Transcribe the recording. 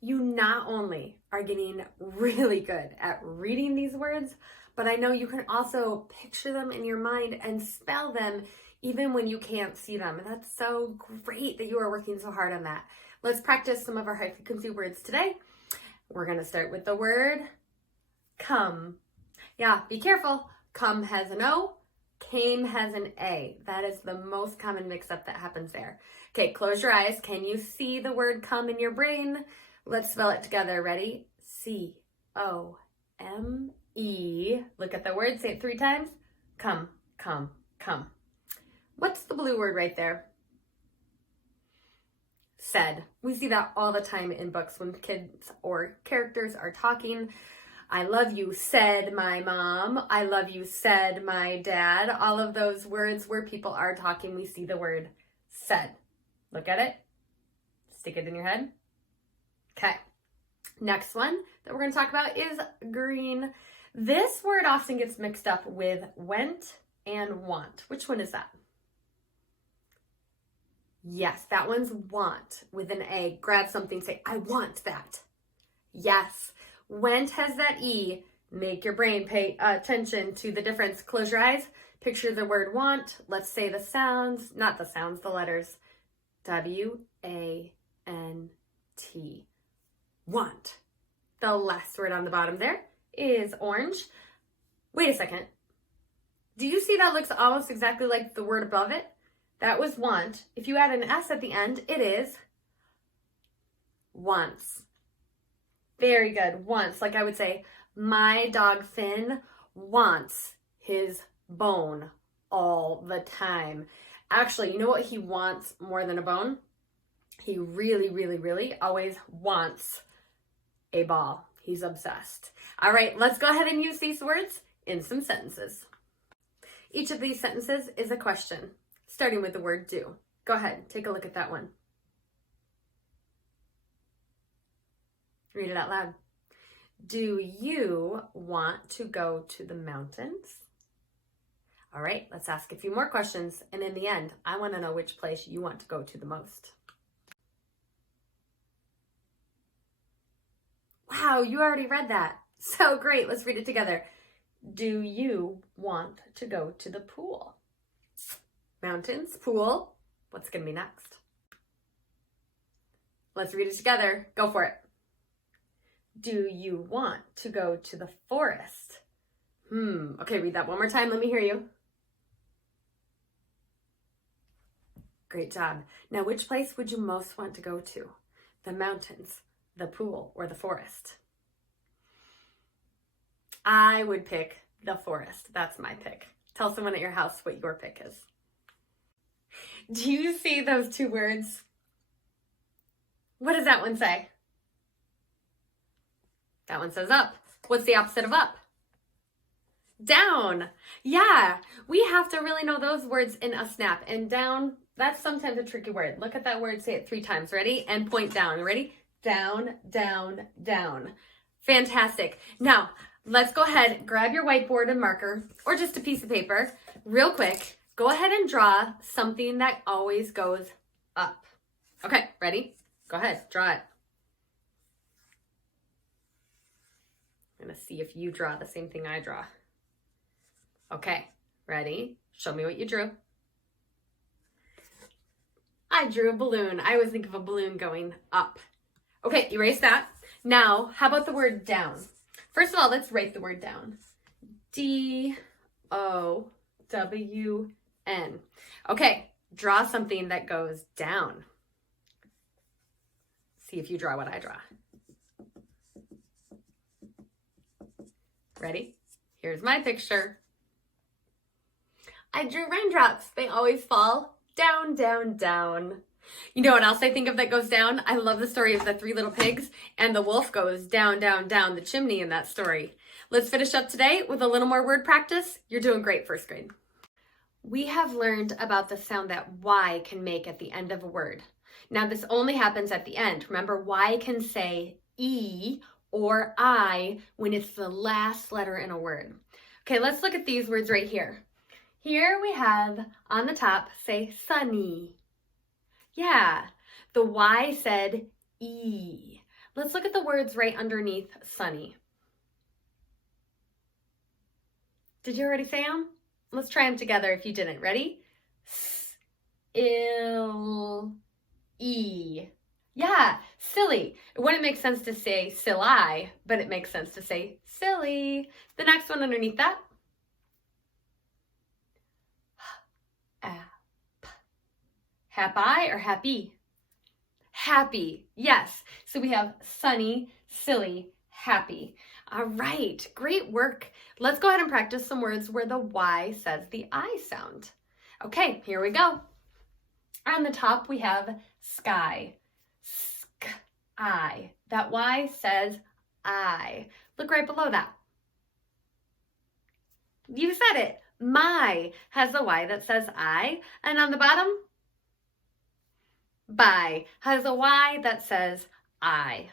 You not only are getting really good at reading these words, but I know you can also picture them in your mind and spell them even when you can't see them. And that's so great that you are working so hard on that. Let's practice some of our high frequency words today. We're going to start with the word come. Yeah, be careful. Come has an O, came has an A. That is the most common mix-up that happens there. Okay, close your eyes. Can you see the word come in your brain? Let's spell it together. Ready? C-O-M-E. Look at the word. Say it 3 times. Come, come, come. What's the blue word right there? Said. We see that all the time in books when kids or characters are talking. I love you, said my mom. I love you, said my dad. All of those words where people are talking, we see the word said. Look at it. Stick it in your head. Okay. Next one that we're going to talk about is green. This word often gets mixed up with went and want. Which one is that? Yes, that one's want with an A. Grab something, say, I want that. Yes. Went has that E. Make your brain pay attention to the difference. Close your eyes. Picture the word want. Let's say the sounds, not the sounds, the letters. W-A-N-T. Want. The last word on the bottom there is orange. Wait a second. Do you see that looks almost exactly like the word above it? That was want. If you add an S at the end, it is wants. Very good. Wants. Like I would say, my dog Finn wants his bone all the time. Actually, you know what he wants more than a bone? He really, really, really always wants a ball. He's obsessed. All right, let's go ahead and use these words in some sentences. Each of these sentences is a question, starting with the word do. Go ahead, take a look at that one. Read it out loud. Do you want to go to the mountains? All right, let's ask a few more questions. And in the end, I want to know which place you want to go to the most. Wow, you already read that. So great. Let's read it together. Do you want to go to the pool? Mountains, pool. What's going to be next? Let's read it together. Go for it. Do you want to go to the forest? Okay, read that one more time. Let me hear you. Great job. Now, which place would you most want to go to? The mountains, the pool, or the forest? I would pick the forest. That's my pick. Tell someone at your house what your pick is. Do you see those 2 words? What does that one say? That one says up. What's the opposite of up? Down. Yeah, we have to really know those words in a snap. And down, that's sometimes a tricky word. Look at that word, say it 3 times. Ready? And point down. Ready? Down, down, down. Fantastic. Now, let's go ahead, grab your whiteboard and marker, or just a piece of paper, real quick. Go ahead and draw something that always goes up. Okay, ready? Go ahead, draw it. I'm gonna see if you draw the same thing I draw. Okay, ready? Show me what you drew. I drew a balloon. I always think of a balloon going up. Okay, erase that. Now, how about the word down? First of all, let's write the word down. D-O-W-N. Okay, draw something that goes down. See if you draw what I draw. Ready? Here's my picture. I drew raindrops. They always fall down, down, down. You know what else I think of that goes down? I love the story of the 3 little pigs, and the wolf goes down, down, down the chimney in that story. Let's finish up today with a little more word practice. You're doing great, first grade. We have learned about the sound that Y can make at the end of a word. Now, this only happens at the end. Remember, Y can say E or I when it's the last letter in a word. Okay, let's look at these words right here. Here we have on the top, say sunny. Yeah, the Y said E. Let's look at the words right underneath sunny. Did you already say them? Let's try them together if you didn't. Ready? S-il-e. Yeah, silly. It wouldn't make sense to say silly, but it makes sense to say silly. The next one underneath that. Happy or happy? Happy, yes. So we have sunny, silly, happy. All right, great work. Let's go ahead and practice some words where the Y says the I sound. Okay, here we go. On the top, we have sky, sk-I. That Y says I. Look right below that. You said it. My has the Y that says I. And on the bottom, by has a Y that says I.